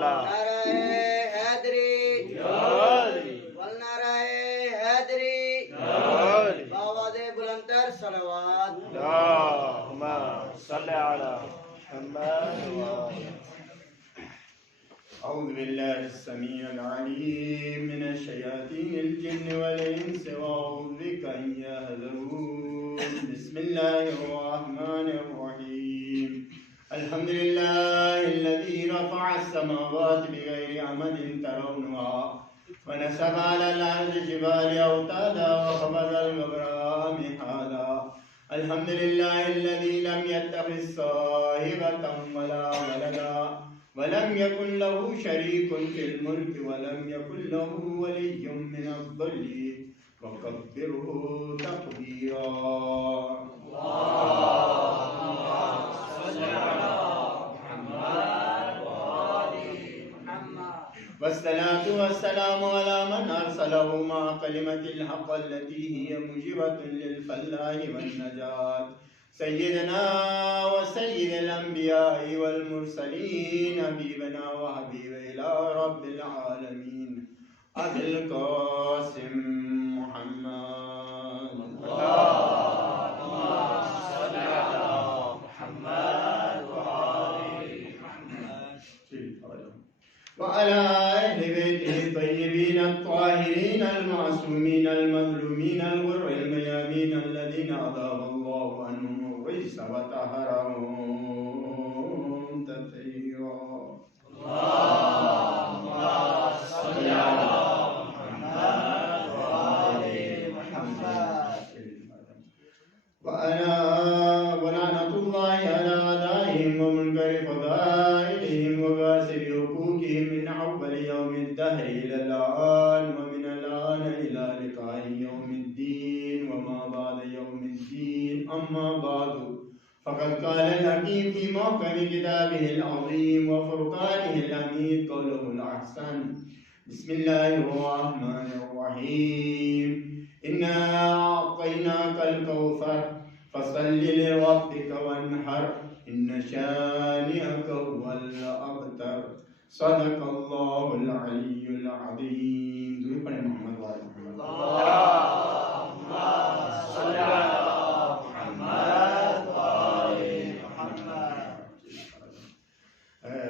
نعرہ حیدری والنعرہ حیدری بآواز بلندتر صلوات اللهم صل على محمد. أعوذ بالله السميع العليم من الشياطين الجن والإنس وأعوذ بك أن يحضرون. بسم الله الرحمن الرحيم. الحمد لله الذي رفع السماوات بغير عمد ترونها ونسب على الأرض جبال أوتادا وخفض الجبال مهادا. الحمد لله الذي لم يتخذ صاحبة ولا ولدا ولم يكن له شريك في الملك ولم يكن له ولي من الذل وكبره تكبيرا. والصلاة والسلام على من أرسله مع كلمة الحق التي هي موجبة للفلاح والنجاة سيدنا وسيد الأنبياء والمرسلين حبيبنا وحبيب إلى رب العالمين أبي القاسم محمد. اللهم صل على محمد وآل محمد وعلى أهل بيته الطيبين الطاهرين المعصومين المظلومين الغر الميامين الذين أذهب الله عنهم الرجس وطهرهم تطهيرا. اللهم صل على محمد وآل محمد. ولعنة الله على أعدائهم ومنكر فضائلهم وغاسل حقوقهم من أول يوم الدهر إلى الآن ومن الآن إلى لقاء يوم الدين وما بعد يوم الدين. أما بعد فقد قال الحكيم في محكم كتابه العظيم وفرقانه الحميد قوله الأحسن. بسم الله الرحمن الرحيم. إنا أعطيناك الكوثر فصل لربك وانحر إن شانئك هو الأبتر. صدق الله العلي العظيم. درود پڑھیں محمد وعلى محمد. اللهم صل على محمد وعلى محمد.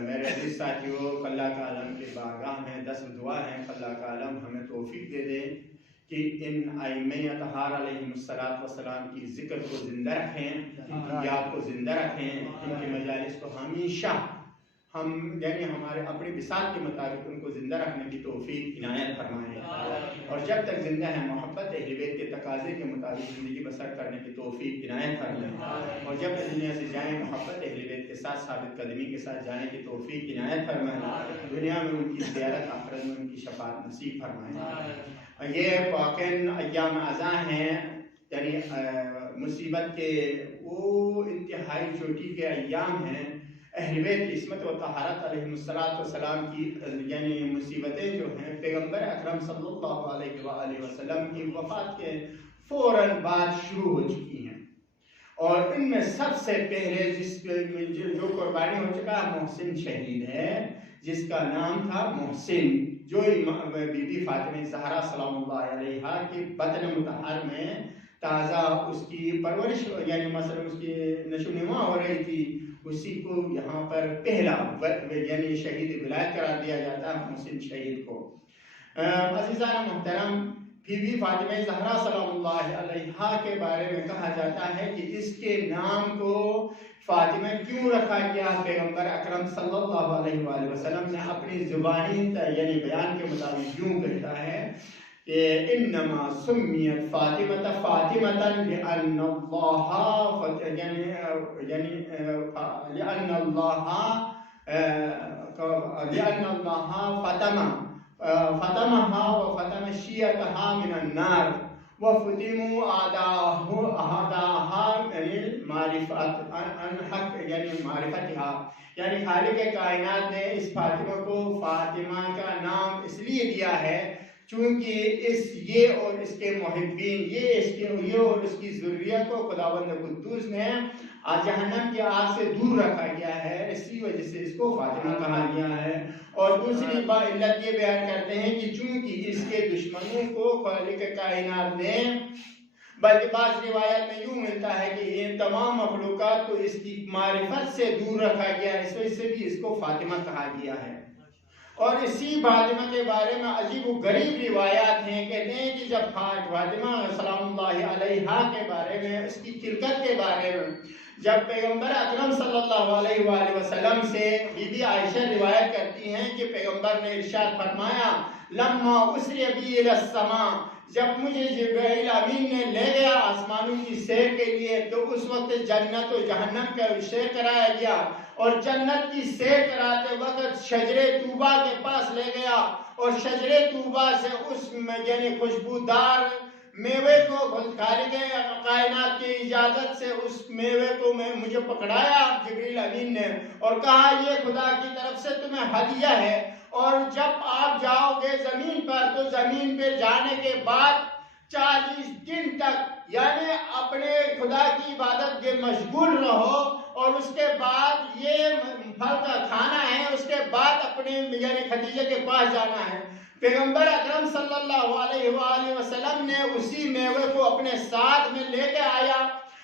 میرے عزیز ساتھیو، اللہ کا عالم کے بارگاہ میں 10 دعا ہیں. اللہ کا عالم ہمیں توفیق دے دے کہ ان ائمہ اطہار علیہم السلام کی ذکر کو زندہ رکھیں، ان کی یاد کو زندہ رکھیں، ان کی مجالس کو ہمیشہ ہم یعنی ہمارے اپنی مثال کے مطابق ان کو زندہ رکھنے کی توفیق عنایت فرمائیں، اور جب تک زندہ ہیں محبت اہل بیت کے تقاضے کے مطابق زندگی بسر کرنے کی توفیق عنایت فرمائیں، اور جب دنیا سے جائیں محبت اہل بیت کے ساتھ ثابت قدمی کے ساتھ جانے کی توفیق عنایت فرمائیں، دنیا میں ان کی زیارت، آخرت میں ان کی شفاعت نصیب فرمائیں. یہ واقعاً ایام اذاں ہیں، یعنی مصیبت کے وہ انتہائی چوٹی کے ایام ہیں. اہل بیت کی عصمت و طہارت علیہم السلام کی یعنی مصیبتیں جو ہیں پیغمبر اکرم صلی اللہ علیہ وآلہ وسلم کی وفات کے فوراً بعد شروع ہو چکی ہیں، اور ان میں سب سے پہلے جو قربانی ہو چکا محسن شہید ہے، جس کا نام تھا محسن، جو بی بی فاطمہ زہرا سلام اللہ علیہا کے بطن مطہر میں تازہ اس کی پرورش یعنی مثلا اس کی نشو و نما ہو رہی تھی، اسی کو یہاں پر پہلا یعنی شہید ولایت قرار دیا جاتا ہے محسن شہید کو. عزیزان محترم، بی بی فاطمہ زہرا سلام اللہ علیہا کے بارے میں کہا جاتا ہے کہ اس کے نام کو فاطمہ کیوں رکھا گیا؟ پیغمبر اکرم صلی اللہ علیہ وآلہ وسلم نے اپنی زبانی یعنی بیان کے مطابق یوں کہتا ہے کہ انما سمیت فاطمہ فاطمۃ لأن اللہ فتمها وفتم شیعتها من النار وفتموا اعداءها معرفتها. یعنی خالق کائنات نے اس فاطمہ کو فاطمہ کا نام اس لیے دیا ہے چونکہ یہ اور اس کے محبین یہ اور اس کی ذریت کو خداوند قدوس نے جہنم کی آگ سے دور رکھا گیا ہے، اسی وجہ سے اس کو فاطمہ کہا گیا ہے. اور دوسری علت یہ بیان کرتے ہیں کہ چونکہ اس کے دشمنوں کو خالق کائنات نے، بلکہ بعض روایت میں یوں ملتا ہے کہ ان تمام مخلوقات کو اس کی معرفت سے دور رکھا گیا، اس وجہ سے بھی اس کو فاطمہ کہا گیا ہے۔ اور اسی فاطمہ کے بارے میں عجیب و غریب روایات ہیں، کہتے ہیں کہ جب فاطمہ سلام اللہ علیہا کے بارے میں، اس کی خلقت کے بارے میں جب پیغمبر اکرم صلی اللہ علیہ وآلہ وسلم سے بی بی عائشہ روایت کرتی ہیں کہ پیغمبر نے ارشاد فرمایا لما اسری بی الی السماء، جب مجھے جبرائیل امین نے لے گیا آسمانوں کی سیر کے لیے تو اس وقت جنت و جہنم کا سیر کرایا گیا، اور جنت کی سیر کراتے وقت شجرے طوبہ کے پاس لے گیا، اور شجرے طوبہ سے اس یعنی خوشبودار میوے کو خالق کائنات کی اجازت سے اس میوے کو مجھے پکڑایا جبریل امین نے، اور کہا یہ خدا کی طرف سے تمہیں ہدیہ ہے، اور جب آپ جاؤ گے زمین پر تو زمین پہ جانے کے بعد 40 دن تک یعنی اپنے خدا کی عبادت کے مشغول رہو، اور اس کے بعد یہ پھل کا کھانا ہے، اس کے بعد اپنے یعنی خدیجہ کے پاس جانا ہے۔ پیغمبر اکرم صلی اللہ علیہ وآلہ وسلم نے اسی میوے کو اپنے ساتھ میں لے کے آیا،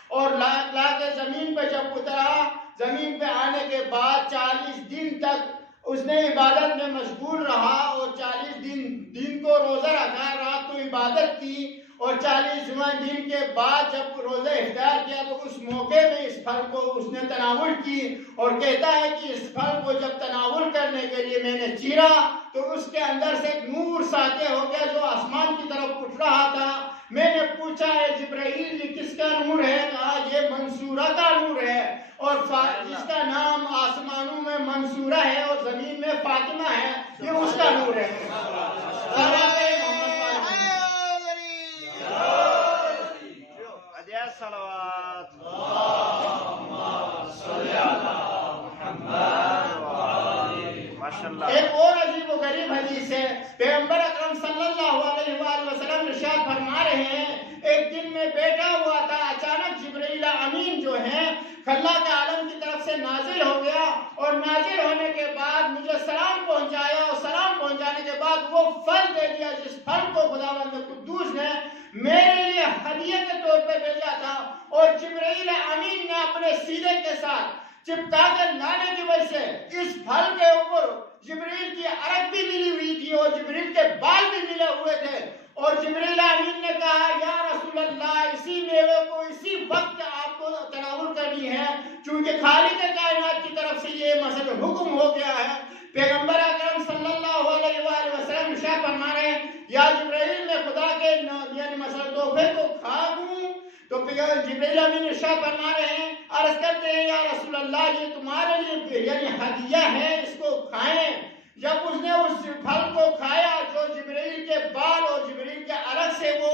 اور لا کے زمین پہ جب اترا، زمین پہ آنے کے بعد 40 دن تک اس نے عبادت میں مشغول رہا، اور 40 دن کو روزہ رکھا، رات کو عبادت کی، اور 40واں دن کے بعد جب روزہ افطار کیا تو اس موقع میں اس پھل کو اس نے تناول کی، اور کہتا ہے کہ اس پھل کو جب تناول کرنے کے لیے میں نے چیرا تو اس کے اندر سے ایک نور ساطع ہو گیا جو آسمان کی طرف اٹھ رہا تھا۔ میں نے پوچھا ہے جبرائیل یہ کس کا نور ہے؟ کہا یہ منصورہ کا نور ہے، اور جس کا نام آسمانوں میں منصورہ ہے اور زمین میں فاطمہ ہے، یہ اس کا نور ہے۔ ایک اور عجیب و غریب حدیث ہے، پیغمبر اکرم صلی اللہ علیہ وآلہ وسلم ارشاد فرما رہے ہیں ایک دن میں بیٹھا ہوا تھا، اچانک جبرائیل امین جو ہیں اللہ کے عالم کی طرف سے نازل ہو گیا، اور نازل ہونے کے بعد مجھے سلام پہنچایا، اور سلام پہنچانے کے بعد وہ پھل دے دیا جس پھل کو خداوند قدوس نے میرے لیے ہدیہ کے طور پہ بھیجا تھا، اور جبرائیل امین نے اپنے سینے کے ساتھ چپکا کر لانے کی وجہ سے اس پھل کے اوپر جبرائیل کی عرق بھی ملی ہوئی تھی، اور جبرائیل کے بال بھی ملے ہوئے تھے، اور جبرائیل امین نے کہا یا رسول اللہ اسی میوے کو اسی وقت آپ کو تناول کرنی ہے، چونکہ خالق کائنات کی طرف سے یہ مسئلہ حکم ہو گیا ہے۔ پیغمبر اکرم صلی اللہ علیہ وآلہ وسلم ارشاد فرما رہے ہیں یا جبرائیل میں خدا کے یعنی مثلا تحفے کو کھا دوں، تو جبرائیل امین ارشاد فرما رہے ہیں عرض کرتے ہیں یا رسول اللہ یہ تمہارے لیے یعنی ہدیہ ہے، اس کو کھائیں۔ جب اس نے اس پھل کو کھایا جو جبرائیل کے بال اور جبرائیل کے عرق سے وہ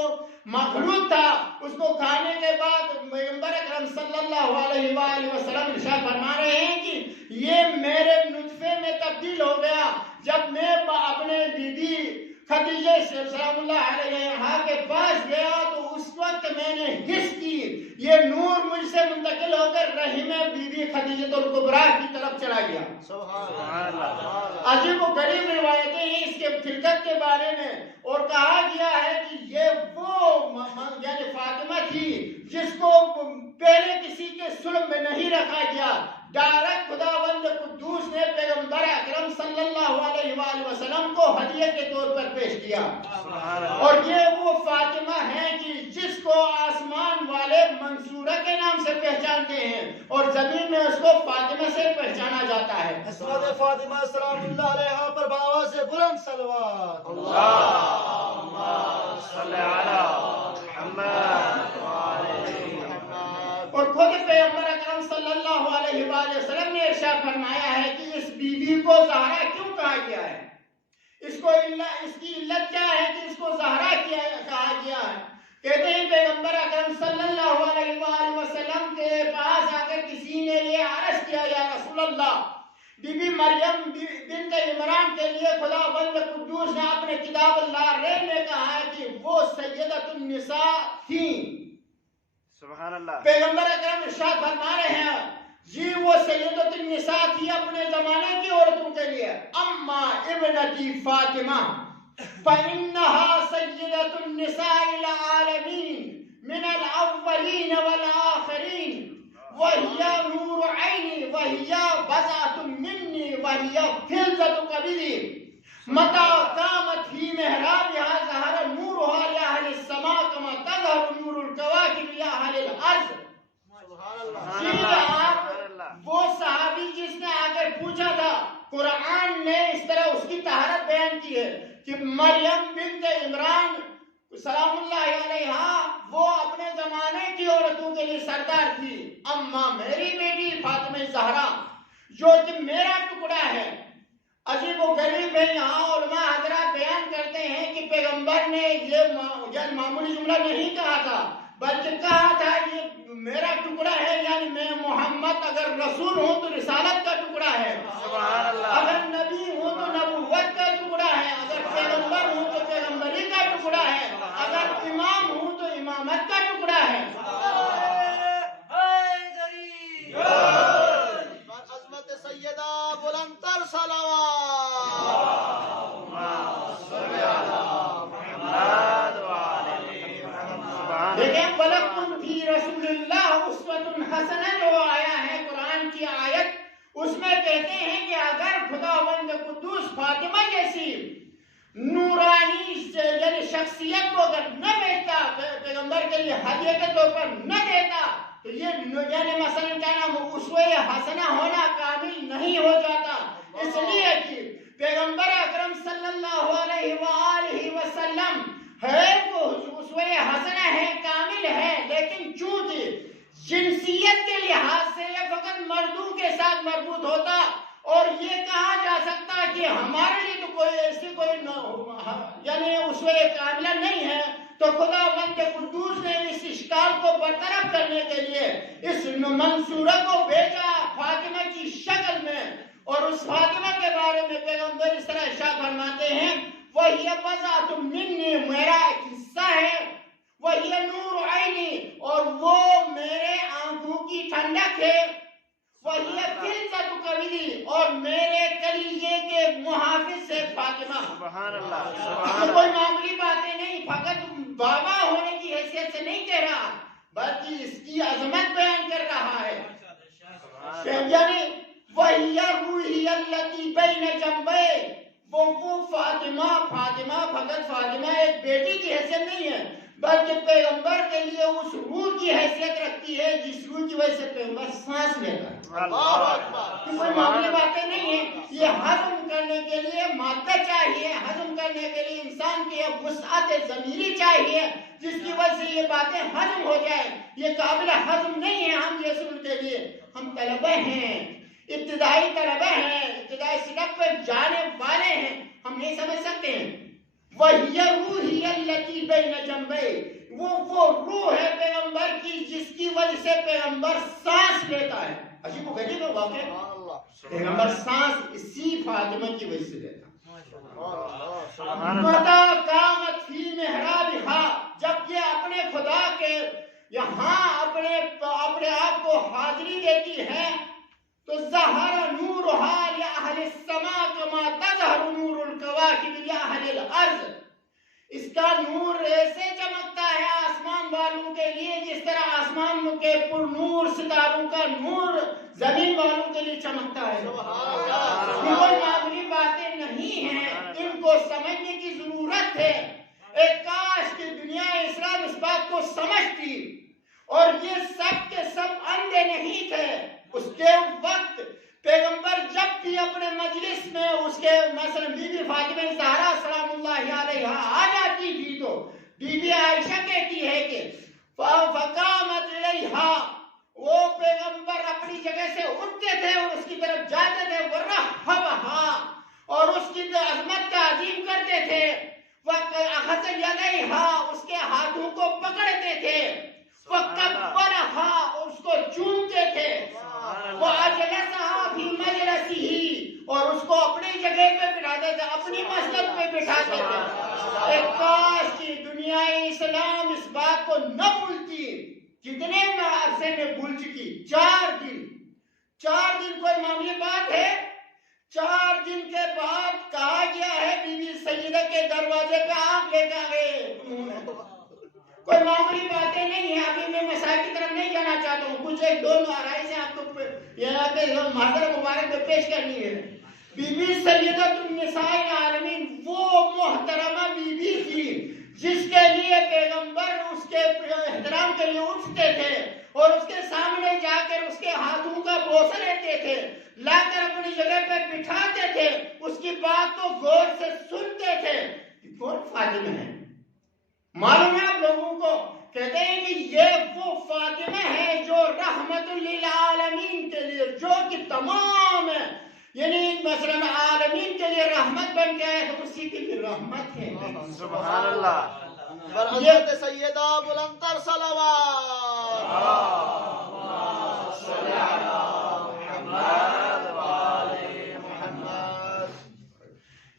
مخلوط تھا، اس کو کھانے کے بعد پیغمبر اکرم صلی اللہ علیہ وآلہ وسلم ارشاد فرما رہے ہیں کہ یہ میرے نطفے میں تبدیل ہو گیا۔ جب میں اپنے بیوی خدیجہ سلام اللہ علیہا کے پاس گیا تو اس وقت میں نے حس کی یہ نور مجھ سے منتقل ہو کر رحم بی بی خدیجہ الکبریٰ کی طرف چلا گیا۔ عجیب و غریب روایتیں ہیں اس کے خلقت کے بارے میں، اور کہا گیا ہے کہ یہ وہ یعنی فاطمہ تھی جس کو پہلے کسی کے سلب میں نہیں رکھا گیا، ڈائریکٹ خداوند قدوس نے پیغمبر اکرم صلی اللہ علیہ وآلہ وسلم کو ہدیہ کے طور پر پیش کیا، اور یہ وہ فاطمہ ہے کہ جس کو آسمان والے منصورہ کے نام سے پہچانتے ہیں، اور زمین میں اس کو فاطمہ سے پہچانا جاتا ہے۔ حضرت فاطمہ سلام اللہ علیہا پر بآواز بلند صلوات۔ اللہم صلی علی محمد اور خود پیغمبر اکرم صلی اللہ علیہ وآلہ وسلم نے ارشاد فرمایا ہے کہ اس بی بی کو زہرا کیوں کہا گیا ہے، اس کی علت کیا ہے کہ اس کو زہرا کہا گیا ہے۔ کہتے ہیں پیغمبر اکرم صلی اللہ علیہ وآلہ وسلم کے پاس آ کر کسی نے یہ عرض کیا یا رسول اللہ بی بی مریم بنت عمران کے لیے خداوند قدوس نے اپنے کتاب اللہ میں کہا ہے کہ وہ سیدۃ النساء تھیں۔ سبحان اللہ۔ پیغمبر اکرم ارشاد فرما رہے ہیں جی وہ سیدۃ النساء تھی اپنے زمانے کی عورتوں کے لیے. اما ابنتی فاطمہ فإنها سيدة النساء العالمين من الأولين والآخرين وهي نور عيني وهي بضعة مني وهي فلذة كبدي متى قامت في محرابها ظهر نورها لأهل السماء كما تظهر نور الكواكب لأهل الأرض. وہ صحابی جس نے آ کر پوچھا تھا، قرآن نے اس طرح اس کی طہارت بیان کی ہے کہ مریم بنت عمران سلام اللہ علیہا وہ اپنے زمانے کی عورتوں کے لیے سردار تھی. اما میری بیٹی فاطمہ زہرا جو کہ میرا ٹکڑا ہے. عجیب و غریب ہے، یہاں علماء حضرات بیان کرتے ہیں کہ پیغمبر نے یہ معمولی جملہ نہیں کہا تھا، بلکہ کہا تھا یہ میرا ٹکڑا ہے، یعنی میں محمد اگر رسول ہوں تو رسالت کا ٹکڑا ہے، اگر نبی ہوں تو نبوت کا ٹکڑا ہے، اگر پیغمبر ہوں تو پیغمبری کا ٹکڑا ہے، اگر امام ہوں تو امامت کا ٹکڑا ہے. عظمت سیدہ بلند تر صلوات. دیکھیں وَلَكُمْ فِي رَسُولِ اللَّهِ أُسْوَةٌ حَسَنَةٌ جو آیا ہے قرآن کی آیت، اس میں کہتے ہیں کہ اگر خداوند قدوس فاطمہ جیسی نورانی یعنی شخصیت کو اگر نہ دیتا، پیغمبر کے لیے ہدیہ کے طور پر نہ دیتا، تو یہ یعنی مثلا کیا نام اسوہ حسنہ ہونا کامل نہیں ہو جاتا. اس لیے کہ پیغمبر اکرم صلی اللہ علیہ وآلہ وسلم ہے وہ اسوہ حسنہ ہے، کامل ہے، لیکن چونکہ جنسیت کے لحاظ سے یہ فقط مردوں کے ساتھ مربوط ہوتا اور یہ کہا جا سکتا کہ ہمارے لیے تو کوئی ایسی کوئی یعنی اسوہ کاملہ نہیں ہے. تو خداوند قدوس نے اس اشکال کو برطرف کرنے کے لیے اس منصورہ کو بھیجا فاطمہ کی شکل میں. اور اس فاطمہ کے بارے میں پیغمبر اس طرح ارشاد فرماتے ہیں وَهِيَ بَضْعَةٌ مِّنِّي میرا ایک حصہ ہے، وَهِيَ نُورُ عَيْنِي اور وہ میرے آنکھوں کی ٹھنڈک ہے، وَهِيَ فِلْذَةُ كَبِدِي اور میرے کلیجے کے محافظ ہے فاطمہ. سبحان اللہ. یہ کوئی معمولی باتیں نہیں، فقط بابا ہونے کی حیثیت سے نہیں کہہ رہا، بلکہ اس کی عظمت بیان کر رہا ہے. یعنی وَهِيَ رُوحِيَ الَّتِي بَيْنَ جَنبَيْ وہ فاطمہ فقط فاطمہ ایک بیٹی کی حیثیت نہیں ہے، بلکہ پیغمبر کے لیے اس روح کی حیثیت رکھتی ہے جس روح کی وجہ سے پیغمبر سانس لیتا ہے. کوئی معمولی باتیں نہیں ہیں. یہ ہضم کرنے کے لیے مادہ چاہیے، ہضم کرنے کے لیے انسان کی وسعت ضمیری چاہیے جس کی وجہ سے یہ باتیں ہضم ہو جائے. یہ قابل ہضم نہیں ہے ہم رسول کے لیے. ہم طلبہ ہیں، ابتدائی طلبہ ہیں، ابتدائی سطح پر جانے والے ہیں، ہم نہیں سمجھ سکتے ہیں. وَهِيَ رُوحِيَ الَّتِي بَيْنَ جَنبَيْ وہ روح ہے پیغمبر کی جس کی وجہ سے پیغمبر سانس لیتا ہے. عجیب و غریب ہے واقعہ، پیغمبر سانس اسی فاطمہ کی وجہ سے لیتا. مَتَى قَامَتْ فِي مِحْرَابِهَا جب یہ اپنے خدا کے یہاں اپنے آپ کو حاضری دیتی ہے تو ظہر نورها لأہل السماء کما تظہر نور الکواکب لأہل الارض. اس کا نور ایسے چمکتا ہے آسمان والوں کے لیے جس طرح آسمان کے پر نور ستاروں کا نور زمین والوں کے لیے چمکتا ہے. یہ کوئی معمولی باتیں نہیں ہیں، ان کو سمجھنے کی ضرورت ہے. ایک کاش کہ دنیا اسلام اس بات کو سمجھتی اور یہ سب کے سب اندھے نہیں تھے. اس کے وقت پیغمبر جب بھی اپنے مجلس میں اس کے مثلا بی بی فاطمہ زہرا سلام اللہ علیہا آ جاتی تھی تو بی بی عائشہ کہتی ہے کہ فقامت الیہا وہ پیغمبر اپنی جگہ سے اٹھتے تھے اور اس کی طرف جاتے تھے، ورحبہا اور اس کی عظمت کا عظیم کرتے تھے، وَأَخَذَ يَدَيْهَا اس کے ہاتھوں کو پکڑتے تھے، وَقَبَّلَهَا اور اس کو چومتے تھے، وَأَجْلَسَهَا فِي مَجْلَسِهِ اور اس کو اپنی جگہ پہ بٹھاتے تھے، اپنی مسجد پہ بٹھاتے تھے. ایک کاش کی دنیا اسلام اس بات کو نہ بھولتی. کتنے عرصے میں بھول چکی؟ 4 دن 4 دن کوئی معمولی بات ہے؟ 4 دن کے بعد کہا گیا ہے بی بی سیدہ کے دروازے پہ آگ لے کے گئے. کوئی معمولی باتیں نہیں ہیں. ابھی میں مسائل کی طرف نہیں جانا چاہتا ہوں. کچھ ایک دو آرائی سے آپ کو یہاں پہ محضر مبارک پہ پیش کرنی ہے. بی بی سیدۃ النساء العالمین وہ محترمہ بی بی تھی جس کے لیے پیغمبر اس کے احترام کے لیے اٹھتے تھے اور اس کے سامنے جا کر اس کے ہاتھوں کا بوسہ لیتے تھے, لا کر اپنی جگہ پر بٹھاتے تھے, اس کی بات کو غور سے سنتے تھے. کون فاطمہ ہے؟ معلوم ہے آپ لوگوں کو؟ کہتے ہیں کہ یہ وہ فاطمہ ہے جو رحمت للعالمین کے لیے, جو کہ تمام ہے یعنی مثلا عالمین کے لیے رحمت بن کے آئے تو اسی کی بھی رحمت ہے. سبحان اللہ. بر حضرت سیدہ بلندتر صلوات. صلی علی محمد و آل محمد.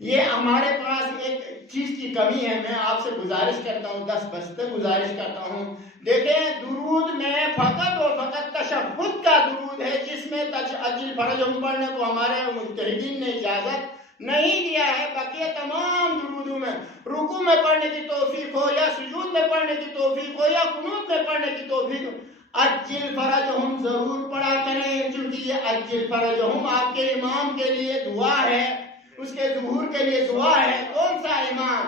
یہ ہمارے پاس ایک چیز کی کمی ہے. میں آپ سے گزارش کرتا ہوں, 10 بستے گزارش کرتا ہوں. دیکھیں درود میں فقط اور فقط تشہد کا درود ہے جس میں اجل فرج پڑھنے کو ہمارے مجتہدین نے اجازت نہیں دیا ہے. بقیہ تمام درودوں میں رکوع میں پڑھنے کی توفیق ہو یا سجود میں پڑھنے کی توفیق ہو یا قنوت میں پڑھنے کی توفیق ہو, اجل فرجہم ضرور پڑھا کریں, کیونکہ یہ اجل فرجہم آپ کے امام کے لیے دعا ہے, اس کے ظہور کے لیے دعا ہے. کون سا امام؟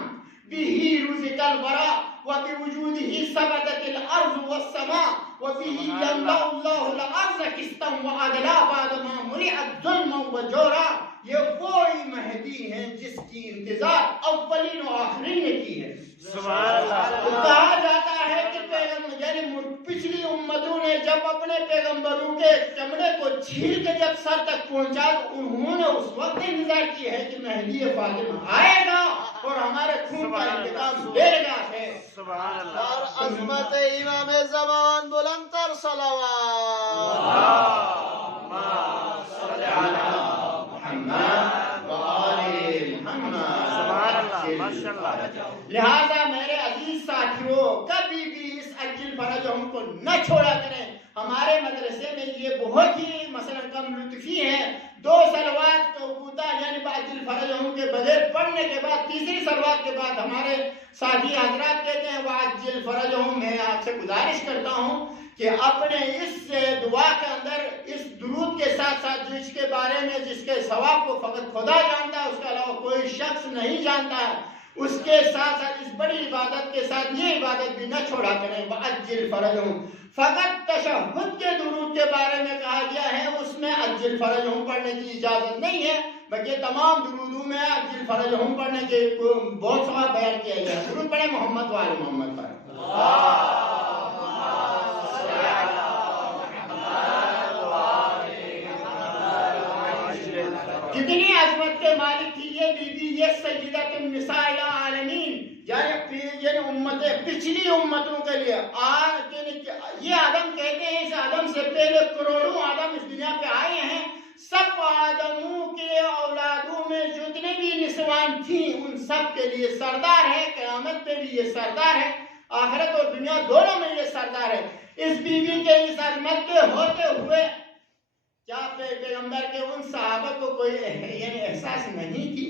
بِهِ رُزِقَ الْوَرَى وَبِوُجُودِهِ ثَبَتَتِ الْأَرْضُ وَالسَّمَاءُ وَبِهِ يَمْلَأُ اللَّهُ الْأَرْضَ قِسْطًا وَعَدْلًا بَعْدَمَا مُلِئَتْ ظُلْمًا وَجَوْرًا. یہ وہی مہدی ہیں جس کی انتظار اولین و آخرین نے کی ہے. سبحان اللہ. کہا جاتا ہے کہ پیغمبر یعنی پچھلی امتوں نے جب اپنے پیغمبروں کے چمڑے کو چھیل کے جب سر تک پہنچا تو انہوں نے اس وقت انتظار کیا ہے کہ مہدی فاطمہ آئے گا اور ہمارے خون کا انتقام لے گا ہے. سبحان اللہ. بر عظمت امام زمان بلندتر صلوات. صلی علی محمد و آل محمد. سبحان اللہ. ماشاءاللہ. لہذا میرے عزیز ساتھیوں کبھی بھی اس اجل فرجہم کو نہ چھوڑا کریں. ہمارے مدرسے میں یہ بہت ہی مثلا کم لطفی ہے. 2 صلوات کو کوتا یعنی اجل فرجہم کے بغیر پڑھنے کے بعد تیسری صلوات کے بعد ہمارے ساتھی حضرات کہتے ہیں واجل فرجہم. میں آپ سے گزارش کرتا ہوں کہ اپنے اس دعا کے اندر اس درود کے ساتھ ساتھ جس کے بارے میں جس کے ثواب کو فقط خدا جانتا ہے, اس کے علاوہ کوئی شخص نہیں جانتا ہے, اس کے ساتھ ساتھ اس بڑی عبادت کے ساتھ یہ عبادت بھی نہ چھوڑا کریں. وَأَجِّلْ فَرَجَهُمْ. فقط تشہد کے درود کے بارے میں کہا گیا ہے, اس میں اجل فرجہم پڑھنے کی اجازت نہیں ہے. بلکہ تمام درودوں میں اجل فرجہم پڑھنے کے بہت ثواب بیان کیا گیا ہے. درود پڑھیں محمد و آل محمد پر. کتنی عظمت کے مالک تھی یہ بی بی, یہ سیدۃ النساء العالمین, یعنی امتیں پچھلی امتوں کے لیے. یہ آدم کہتے ہیں اس آدم سے پہلے کروڑوں آدم اس دنیا پہ آئے ہیں. سب آدموں کے اولادوں میں جتنے بھی نسوان تھیں ان سب کے لیے سردار ہے. قیامت پہ بھی یہ سردار ہے, آخرت اور دنیا دونوں میں یہ سردار ہے. اس بی بی کے اس عظمت کے ہوتے ہوئے کیا پیغمبر کے ان صحابہ کو کوئی یعنی احساس نہیں تھی؟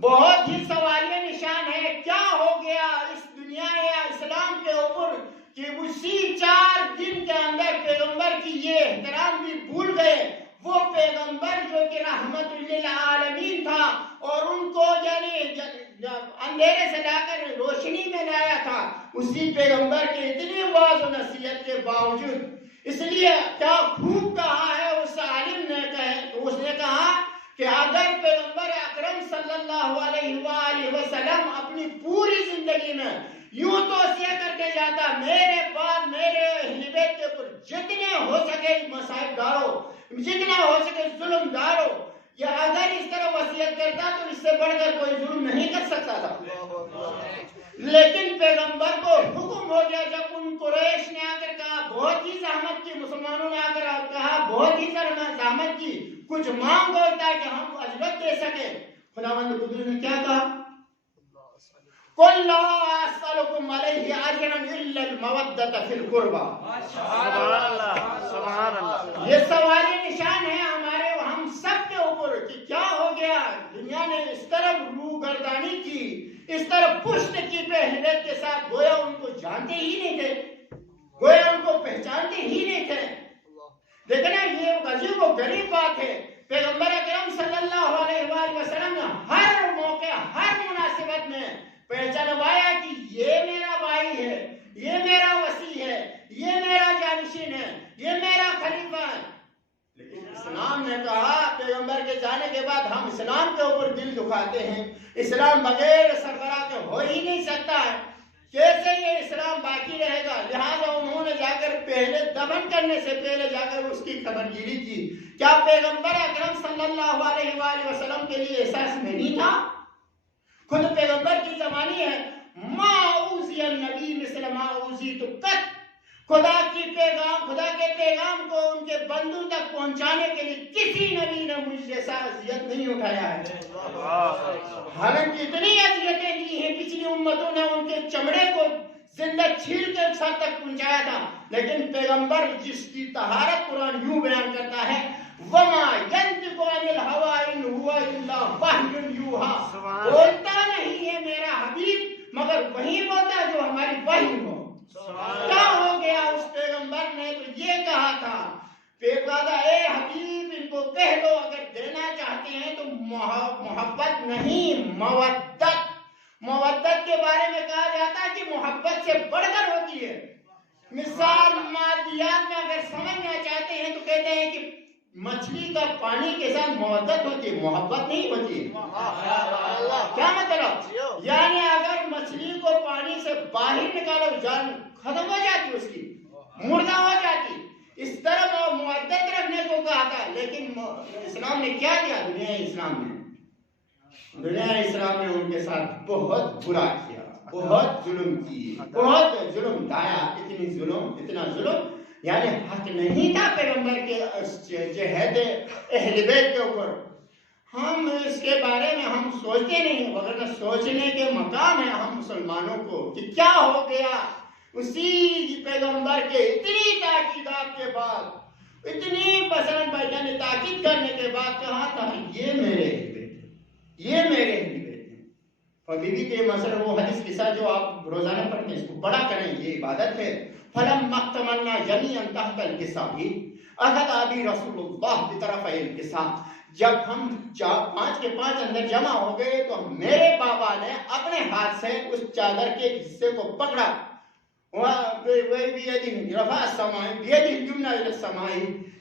بہت ہی سوالیہ نشان ہے. کیا ہو گیا اس دنیا یا اسلام کے اوپر کہ اسی 4 دن کے اندر پیغمبر کی یہ احترام بھی بھول گئے. وہ پیغمبر جو کہ رحمت للعالمین تھا اور ان کو یعنی اندھیرے سے لا کر روشنی میں لایا تھا, اسی پیغمبر کے اتنی واضح و نصیحت کے باوجود, اس لیے کیا خوب کہا ہے اس عالم نے, اس نے کہا کہ اگر پیغمبر اکرم صلی اللہ علیہ وآلہ وسلم اپنی پوری زندگی میں یوں توصیہ کر کے جاتا, میرے بعد میرے اہل بیت کے اوپر جتنے ہو سکے مصائب ڈالو, جتنا ہو سکے ظلم ڈالو, یا اگر اس طرح وصیت کرتا تو اس سے بڑھ کر کوئی ظلم نہیں کر سکتا تھا. لیکن پیغمبر کو حکم ہو گیا جب ان قریش نے آ کر کہا, بہت ہی زحمت کی, مسلمانوں نے آ کر کہا بہت ہی زحمت کی, کچھ مانگ ہوتا ہے کہ ہم اجرت دے سکیں. خداوند قدوس نے کیا کہا؟ قل لا اسألكم علیہ اجرا الا المودۃ فی القربى. سبحان اللہ سبحان اللہ. یہ سوالی نشان ہے ہمارے ہم سب کے اوپر کہ کیا ہو گیا. دنیا نے اس طرح روگردانی کی, اس طرح پشت کی پہ اہل بیت کے ساتھ, گویا ان کو جانتے ہی نہیں تھے, گویا ان کو پہچانتے ہی نہیں تھے. دیکھنا یہ عجیب و غریب بات ہے. پیغمبر اکرم صلی اللہ علیہ وآلہ وسلم نے ہر موقع ہر مناسبت میں پہچانوایا کہ یہ میرا بھائی ہے, یہ میرا وصی ہے, یہ میرا جانشین ہے, یہ میرا خلیفہ ہے. لیکن اسلام نے کہا پیغمبر کے جانے کے بعد ہم اسلام کے اوپر دل دکھاتے ہیں. اسلام بغیر سربراہ کے ہو ہی نہیں سکتا ہے. کیسے یہ اسلام باقی رہے گا؟ لہٰذا انہوں نے جا کر پہلے دفن کرنے سے پہلے جا کر اس کی خبرگیری کی. کیا پیغمبر اکرم صلی اللہ علیہ وآلہ وسلم کے لیے احساس نہیں تھا؟ خود پیغمبر کی زبانی ہے, ما اوذی النبی مثل ما اوذیت قط. خدا کے پیغام کو ان کے بندوں تک پہنچانے کے لیے کسی نبی نے مجھ جیسا اذیت نہیں اٹھایا ہے. حالانکہ اتنی اذیتیں دی ہیں پچھلی امتوں نے, ان کے چمڑے کو زندہ چھیل کے سر تک پہنچایا تھا, لیکن پیغمبر جس کی طہارت قرآن یوں بیان کرتا ہے, وما ينطق عن الهوى ان هو الا وحی یوحی. بولتا نہیں ہے میرا حبیب مگر وہی بولتا جو ہماری وحی ہو. کیا ہو گیا اس پیغمبر نے تو یہ کہا تھا, اے حبیب ان کو کہہ دو اگر دینا چاہتے ہیں تو محبت نہیں مودت. مودت کے بارے میں کہا جاتا ہے کہ محبت سے بڑھ کر ہوتی ہے. مثال مادیات میں اگر سمجھنا چاہتے ہیں تو کہتے ہیں کہ مچھلی کا پانی کے ساتھ مودت ہوتی ہے, محبت نہیں ہوتی. کیا مطلب؟ یعنی اگر مچھلی کو پانی سے باہر نکالو جان ختم ہو جاتی, اس کی مردہ ہو جاتی. اس طرح وہ مودت رکھنے کو کہا تھا. لیکن اسلام نے کیا کیا؟ دنیا اسلام نے ان کے ساتھ بہت برا کیا, بہت ظلم کی, بہت ظلم ڈھایا. اتنا ظلم یعنی حق نہیں تھا پیغمبر کے جہد اہل بیت کے اوپر. ہم اس کے بارے میں ہم سوچتے نہیں, وگرنہ سوچنے کے مقام ہے ہم مسلمانوں کو کہ کیا ہو گیا اسی پیغمبر کے اتنی تاکیدات کے بعد, اتنی پسند یعنی تاکید کرنے کے بعد کہا تھا یہ میرے اہل بیت ہیں, یہ میرے اہل بیت ہیں. اور بیوی کے مثلا وہ حدیث کے ساتھ جو آپ روزانہ پڑھتے ہیں اس کو پڑھا کریں, یہ عبادت ہے. فلما اكتملنا جميعا تحت الكساء اخذ ابي رسول الله بطرف الكساء. جب ہم 5 کے 5 اندر جمع ہو گئے تو میرے بابا نے اپنے ہاتھ سے اس چادر کے حصے کو پکڑا. رفع السماء بيده اليمنى الى السماء,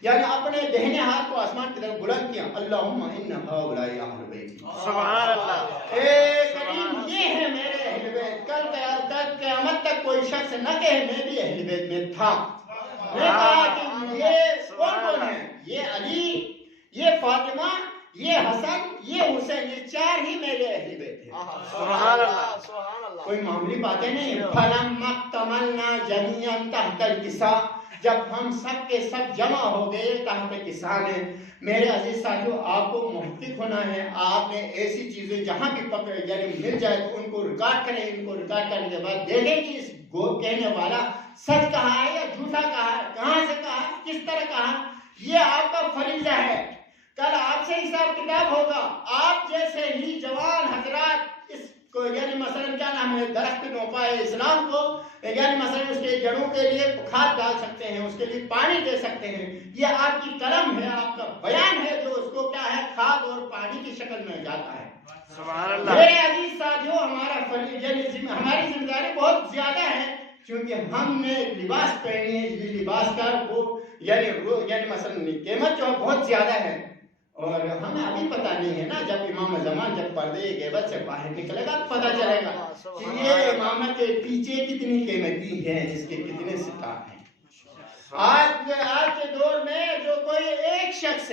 یعنی اپنے دہنے ہاتھ کو آسمان کی طرف بلند کیا. اللهم ان هؤلاء اهل بیت. سبحان اللہ. اے کریم یہ ہے میرے اہل بیت. کل قیامت تک کوئی شخص نہ کہے میں بھی اہل بیت میں تھا. میں کہا کہ یہ کون ہے؟ یہ علی, یہ فاطمہ, یہ حسن, یہ حسین, یہ 4 ہی میرے اہل بیت ہیں. سبحان اللہ سبحان اللہ. کوئی معمولی باتیں نہیں. فلما اكتملنا جميعا تحت الكساء, جب ہم سب کے سب جمع ہو گئے تحت کساء میں. میرے عزیز ساتھیو, آپ کو محقق ہونا ہے. آپ نے ایسی چیزیں جہاں بھی پکڑ یعنی مل جائے تو ان کو ریکارڈ کریں. ان کو ریکارڈ کرنے کے بعد دیکھیں کہ اس گو کہنے والا سچ کہا ہے یا جھوٹا کہا ہے, کہاں سے کہا, کس طرح کہا. یہ آپ کا فریضہ ہے. کل آپ سے حساب کتاب ہوگا. آپ جیسے ہی جوان حضرات اس کو یعنی مثلا کیا نام ہے درخت نوپائے اسلام کو یعنی مثلا اس کے جڑوں کے لیے کھاد ڈال سکتے ہیں, اس کے لیے پانی دے سکتے ہیں. یہ آپ کی قلم ہے, آپ کا بیان ہے جو اس کو کیا ہے کھاد اور پانی کی شکل میں جاتا ہے. سبحان اللہ. میرے عزیز ساتھیو, ہماری ذمہ داری بہت زیادہ ہے کیونکہ ہم نے لباس پہنی ہے. یہ لباس کا وہ یعنی مثلا قیمت جو ہے بہت زیادہ ہے. اور ہمیں ابھی پتہ نہیں ہے نا, جب امام زمان جب پردے غیبت سے باہر نکلے گا تو پتہ چلے گا کہ یہ امامت کے پیچھے کتنی قیمتی ہے, اس کے کتنے ستار ہیں. آج کے دور میں جو کوئی ایک شخص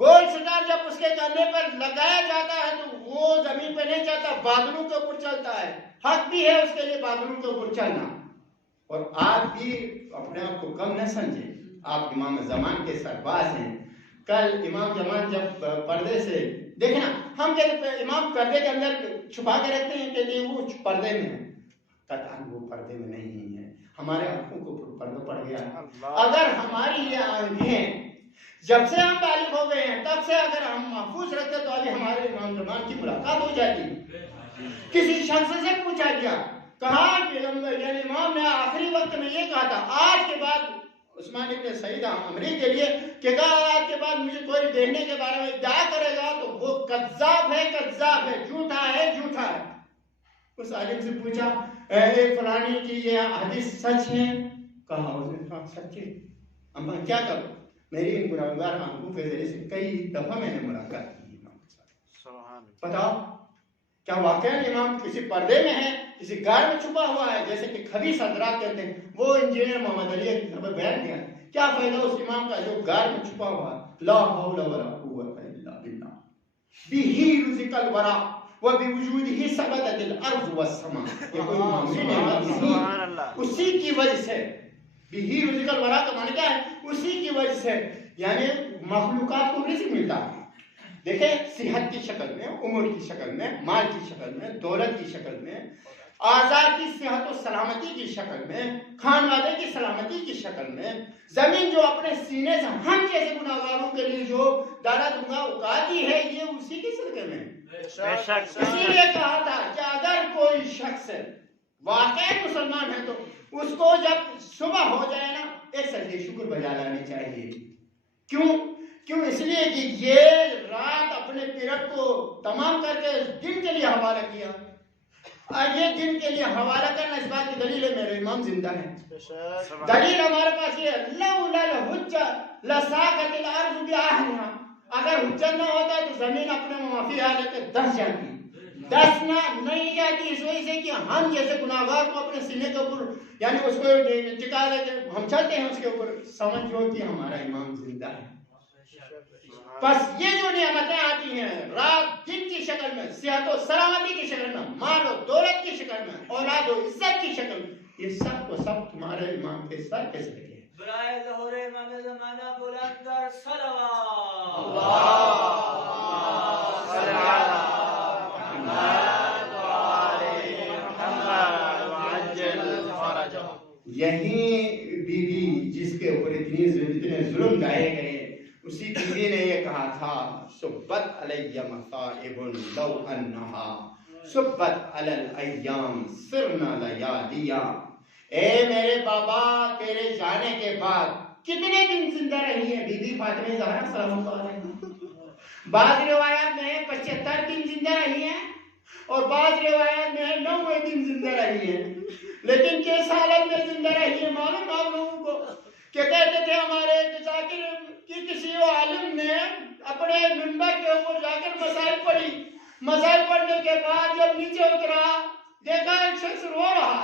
گولڈ سٹار جب اس کے کندھے پر لگایا جاتا ہے تو وہ زمین پہ نہیں چلتا, بادلوں کے اوپر چلتا ہے. حق بھی ہے اس کے لیے بادلوں کے اوپر چلنا. اور آپ بھی اپنے آپ کو کم نہ سمجھیں, آپ امام زمان کے سربراہ ہیں. کل امام زمان جب پردے سے دیکھنا ہم کہتے ہیں امام پردے کے اندر چھپا کے رکھتے ہیں کہ نہیں وہ پردے میں ہے، قطعاً وہ پردے میں نہیں ہے، ہمارے آنکھوں کو پردہ پڑ گیا ہے۔ اگر ہماری یہ آنکھیں جب سے ہم بالغ ہو گئے ہیں تب سے اگر ہم محفوظ رکھتے تو ابھی ہمارے امام زمان کی ملاقات ہو جاتی۔ کسی شخص سے پوچھا گیا، کہا کہ یعنی امام نے آخری وقت میں یہ کہا تھا آج کے بعد عثمان ابن سعید عمری کے لیے کہ کہا آج کے بعد مجھے کوئی دیکھنے کے بارے میں ادعا کرے گا تو وہ کذاب ہے، کذاب ہے، جھوٹا ہے، جھوٹا ہے۔ اس عالم سے پوچھا اے فلانی کی یہ حدیث سچ ہے؟ کہا اس نے کہا سچ ہے۔ اما کیا کروں، میری ان گناہگار آنکھوں کے ذریعے سے کئی دفعہ میں نے ملاقات کی امام کے ساتھ، بتاؤ کیا واقعا امام کسی پردے میں ہے، کسی غار میں چھپا ہوا ہے، جیسے کہ خبیث حضرات کہتے ہیں۔ وہ انجینئر محمد علی کی طرف بیان کیا، کیا فائدہ اس امام کا جو غار میں چھپا ہوا ہے؟ لا حول ولا قوت الا باللہ بہ رزق الورا وبوجودہ ثبتت الارض والسماء۔ یہ کوئی معمولی نعمت نہیں، اسی کی وجہ سے بہ رزق الورا کا معنی کیا ہے؟ اسی کی وجہ سے یعنی مخلوقات کو رزق ملتا ہے۔ دیکھیں صحت کی شکل میں، عمر کی شکل میں، مال کی شکل میں، دولت کی شکل میں، اعضاء کی صحت و سلامتی کی شکل میں، خانوادے کی سلامتی کی شکل میں، زمین جو اپنے سینے سے ہم جیسے گناہگاروں کے لیے جو دانا دنگا اگاتی ہے یہ اسی کے صدقے میں۔ اسی لیے کہا تھا کہ اگر کوئی شخص واقعی مسلمان ہے تو اس کو جب صبح ہو جائے نا ایک سجدے شکر بجا لانے چاہیے۔ کیوں اس لیے کہ یہ رات اپنے پیریڈ کو تمام کر کے دن کے لیے حوالہ کیا، اور یہ دن کے لیے حوالہ کرنا اس بات کی دلیل ہے میرے امام زندہ ہیں۔ دلیل ہمارے پاس یہ لولا الحجۃ لساقط الارض باہلھا، اگر حجت نہ ہوتا تو زمین اپنے معافی حالت دس جاتی، دس نہ نہیں جاتی، اس وجہ سے کہ ہم جیسے گناہگار کو اپنے سینے کے اوپر یعنی اس کو ٹکا دیتے ہم چلتے ہیں اس کے اوپر، سمجھو کہ ہمارا امام زندہ ہے۔ بس یہ جو نعمتیں آتی ہیں رات دن کی شکل میں، صحت و سلامتی کی شکل میں، مال و دولت کی شکل میں، اولاد و عزت کی شکل میں، یہ سب کو سب تمہارے امام کے سر پہ سے لگے۔ برائے ظہور امام زمانہ بلند کر صلوات یہی بی بی جس کے اوپر اتنے ظلم ڈائے گئے، اسی بیوی نے یہ کہا تھا سبت علی مصائب لو انہا سبت علی الایام سرنا لیالیا۔ اے میرے بابا تیرے جانے کے بعد کتنے دن زندہ رہی ہے بی بی فاطمہ زہرا سلام اللہ علیہا؟ بعض روایات میں 75 دن زندہ رہی ہیں اور بعض روایات میں 90 دن زندہ رہی ہیں، لیکن کس حالت میں زندہ رہی ہے معلوم آپ لوگوں کو کہ کہتے تھے ہمارے ذاکر کہ کسی عالم نے اپنے منبر کے اوپر جا کر مسائل پڑھی، مسائل پڑھنے کے بعد جب نیچے اترا دیکھا ایک شخص رو رہا،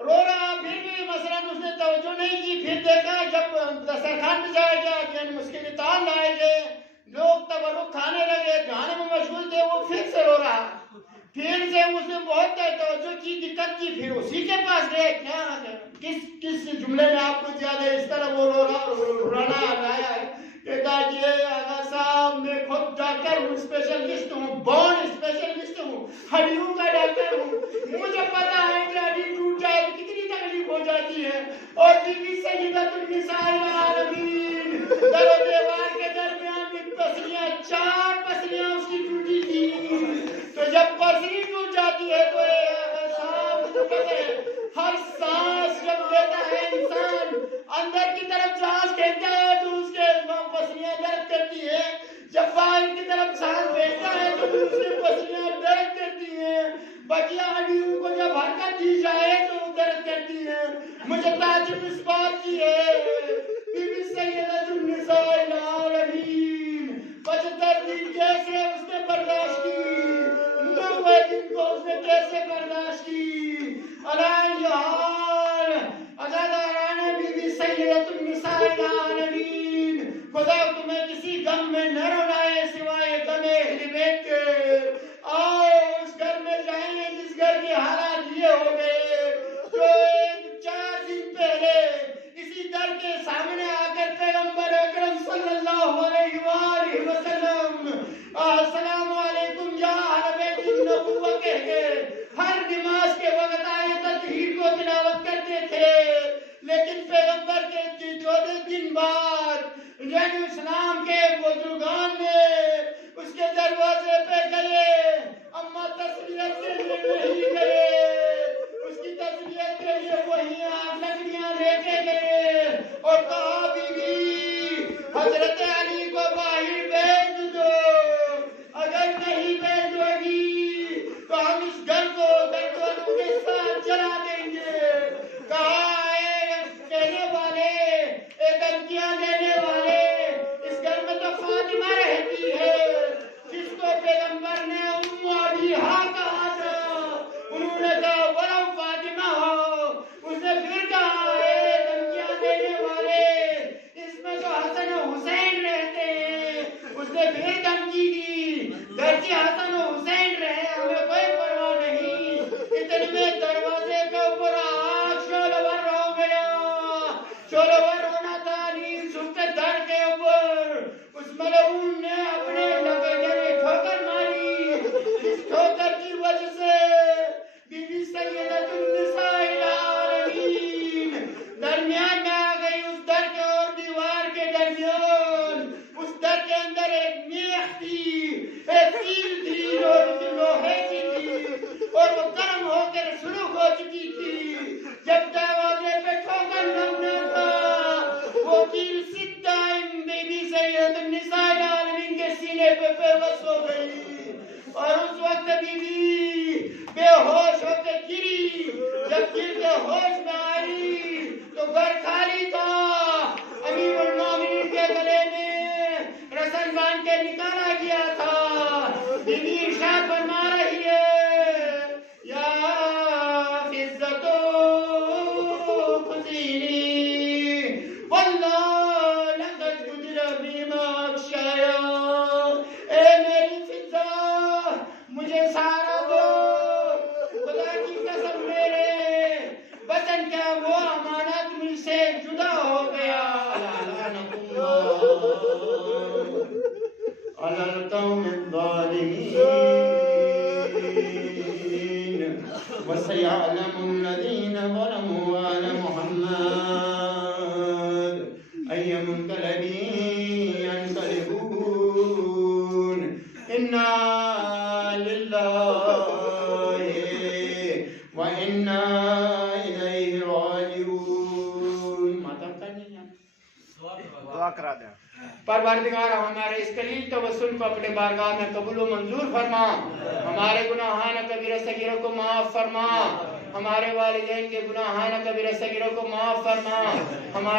پھر بھی مثلاً اس نے توجہ نہیں کی، پھر دیکھا جب دسترخوان بجھایا گیا یعنی مسکن تال لائے گئے، لوگ تبرک کھانے لگے، کھانے میں مشغول تھے، وہ پھر سے رو رہا، پھر سے اس نے بہت توجہ کی، دقت کی، پھر اسی کے پاس گئے کیا کس جملے میں آپ کو زیادہ اس طرح وہ رونا آیا ہے؟ کہتا کہ آقا صاحب میں خود ڈاکٹر ہوں، اسپیشلسٹ ہوں، بون اسپیشلسٹ ہوں، ہڈیوں کا ڈاکٹر ہوں، مجھے پتا ہے کہ ہڈی ٹوٹ جائے تو کتنی تکلیف ہو جاتی ہے، اور بی بی سیدۃ النساء العالمین در و دیوار کے درمیان ایک پسلیاں 4 پسلیاں اس کی ٹوٹی تھی، تو جب پسلی ٹوٹ جاتی ہے تو ہر سانس جب لیتا ہے انسان اندر کی طرف سانس کھینچتا ہے تو اس کے پسلیاں درد کرتی ہے، جب باہر کی طرف سانس پھینکتا ہے تو اس کی پسلیاں درد کرتی ہیں، بقیہ ہڈیوں کو جب حرکت دی جائے تو درد کرتی ہے۔ مجھے تعجب اس بات کی ہے بی بی سیدۃ النساء العالمین 75 دن کیسے اس نے برداشت کی، 90 دن کو اس نے کیسے برداشت کی۔ بی بی سیدۃ النساء العالمین خدا تمہیں کسی غم میں نہ رلائے سوائے غم اہل بیت کے۔ آؤ اس گھر میں جائیں گے جس گھر کے حالات یہ ہو گئے جو 4 دن پہلے اسی در کے تھی جب دروازے پہ ٹھوکر لگنا تھا وکیل ستائم بی بی سید النساء العالمین کے سینے پہ بےبس ہو گئی اور اس وقت بی بی بے ہوش ہو کے گری جب گر کے ہوش میں آئی تو گھر خالی تھا امیر المومنین کے گلے میں رسن باندھ کے نکالا گیا تھا بی بی ارشاد فرما رہی ہے یا فزتو خزینی واللہ لقد قدر بیما اکشایا اے میری فضا مجھے سارا دو خدا کی قسم میرے وطن کا وہ امانت مجھ سے جدا ہو گیا علی القوم الظالمین وسيعلم الذين ظلموا آل محمد أي منقلب ينقلبون إنا لله وإنا إليه راجعون ماتم کرنی ہے دعا کرا دیں پروردگار ہمارے اس قلیل توسل کو اپنے بارگاہ میں قبول و منظور فرما ہمارے گناہان کبیرہ صغیرہ کو معاف فرما ہمارے والدین کے گناہان کبیرہ صغیرہ کو معاف فرما ہمارے